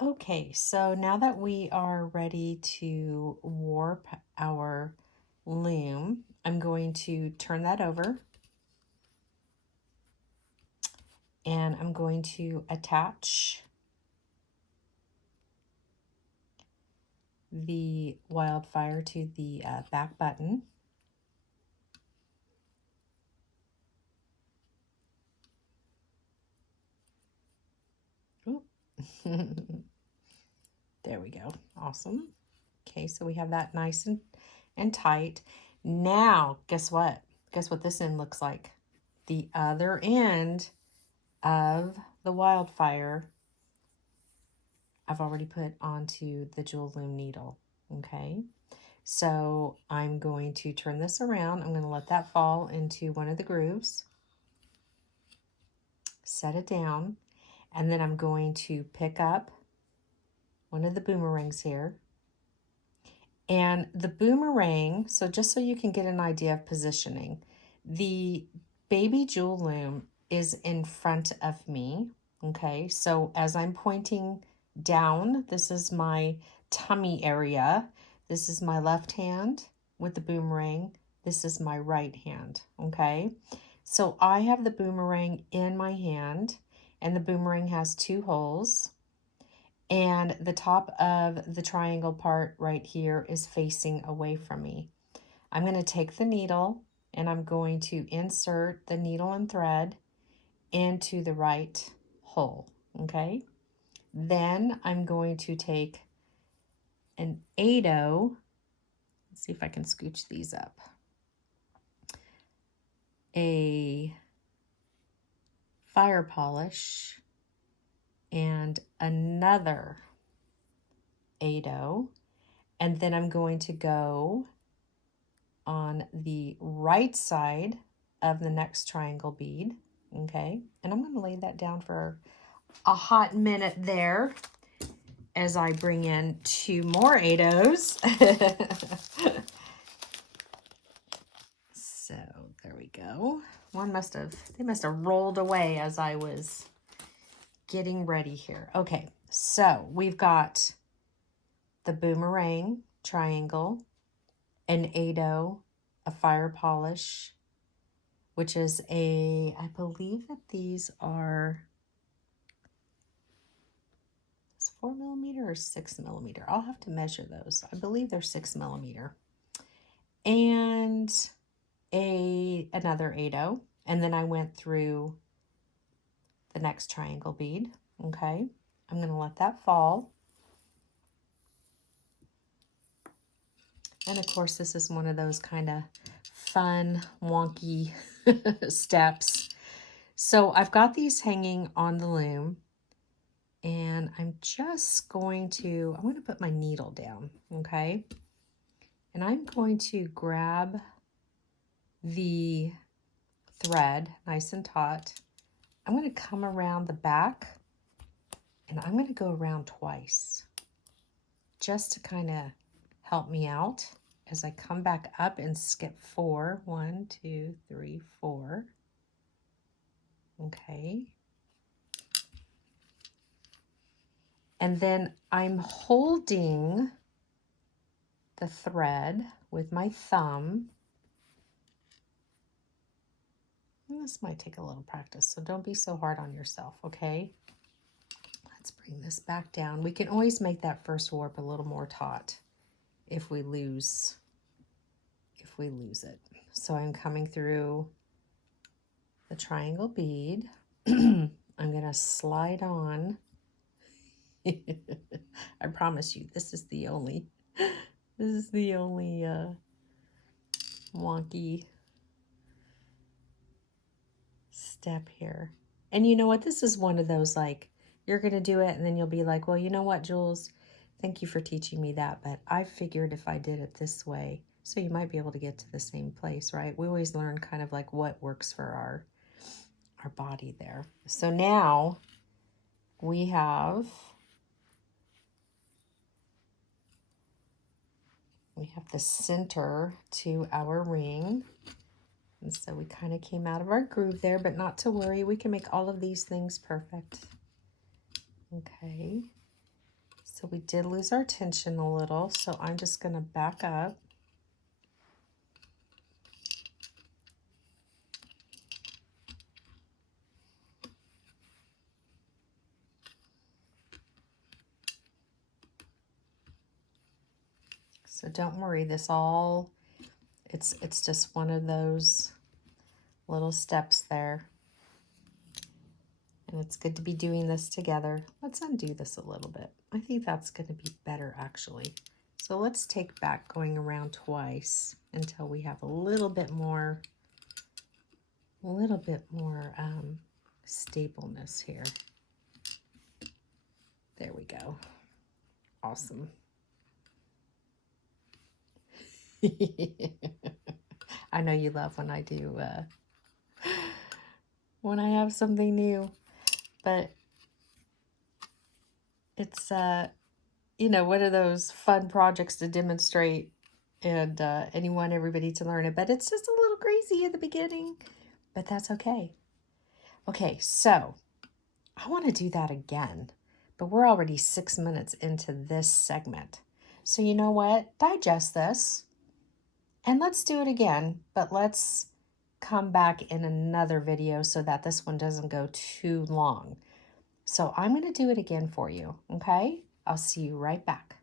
Okay, so now that we are ready to warp our loom, I'm going to turn that over and I'm going to attach the wildfire to the back button. There we go. Awesome. Okay, so we have that nice and tight. Now, guess what? Guess what this end looks like? The other end of the wildfire I've already put onto the jewel loom needle. Okay, so I'm going to turn this around. I'm going to let that fall into one of the grooves, set it down, and then I'm going to pick up one of the boomerangs here. And the boomerang, so just so you can get an idea of positioning, the baby jewel loom is in front of me. Okay, so as I'm pointing down, this is my tummy area. This is my left hand with the boomerang. This is my right hand. Okay, so I have the boomerang in my hand, and the boomerang has two holes. And the top of the triangle part right here is facing away from me. I'm going to take the needle and I'm going to insert the needle and thread into the right hole, okay? Then I'm going to take an 8/0, let's see if I can scooch these up, a fire polish, and another 8/0, and then I'm going to go on the right side of the next triangle bead, okay? And I'm going to lay that down for a hot minute there as I bring in two more 8/0s. So there we go. They must have rolled away as I was getting ready here. Okay, so we've got the boomerang triangle, an 8/0, a fire polish, which is I believe that these are 4mm or 6mm. I'll have to measure those. I believe they're 6mm. And another 8/0. And then I went through the next triangle bead. Okay, I'm going to let that fall. And of course, this is one of those kind of fun, wonky steps. So I've got these hanging on the loom, and I'm going to put my needle down, okay? And I'm going to grab the thread nice and taut. I'm going to come around the back, and I'm going to go around twice just to kind of help me out as I come back up and skip 4. 1, 2, 3, 4. Okay. And then I'm holding the thread with my thumb. And this might take a little practice, so don't be so hard on yourself, okay? Let's bring this back down. We can always make that first warp a little more taut if we lose it. So I'm coming through the triangle bead. I'm going to slide on. I promise you, this is the only wonky step here. And you know what? This is one of those, like, you're going to do it and then you'll be like, well, you know what, Jules? Thank you for teaching me that, but I figured if I did it this way, so you might be able to get to the same place, right? We always learn kind of like what works for our body there. So now we have the center to our ring. And so we kind of came out of our groove there, but not to worry. We can make all of these things perfect. Okay. So we did lose our tension a little, so I'm just going to back up. So don't worry, it's just one of those little steps there. And it's good to be doing this together. Let's undo this a little bit. I think that's going to be better actually. So let's take back going around twice until we have a little bit more stableness here. There we go. Awesome. I know you love when I do, when I have something new, but it's, you know, one of those fun projects to demonstrate and you want everybody to learn it, but it's just a little crazy in the beginning, but that's okay. Okay, so I want to do that again, but we're already 6 minutes into this segment. So you know what? Digest this and let's do it again, but let's come back in another video so that this one doesn't go too long. So I'm going to do it again for you, okay? I'll see you right back.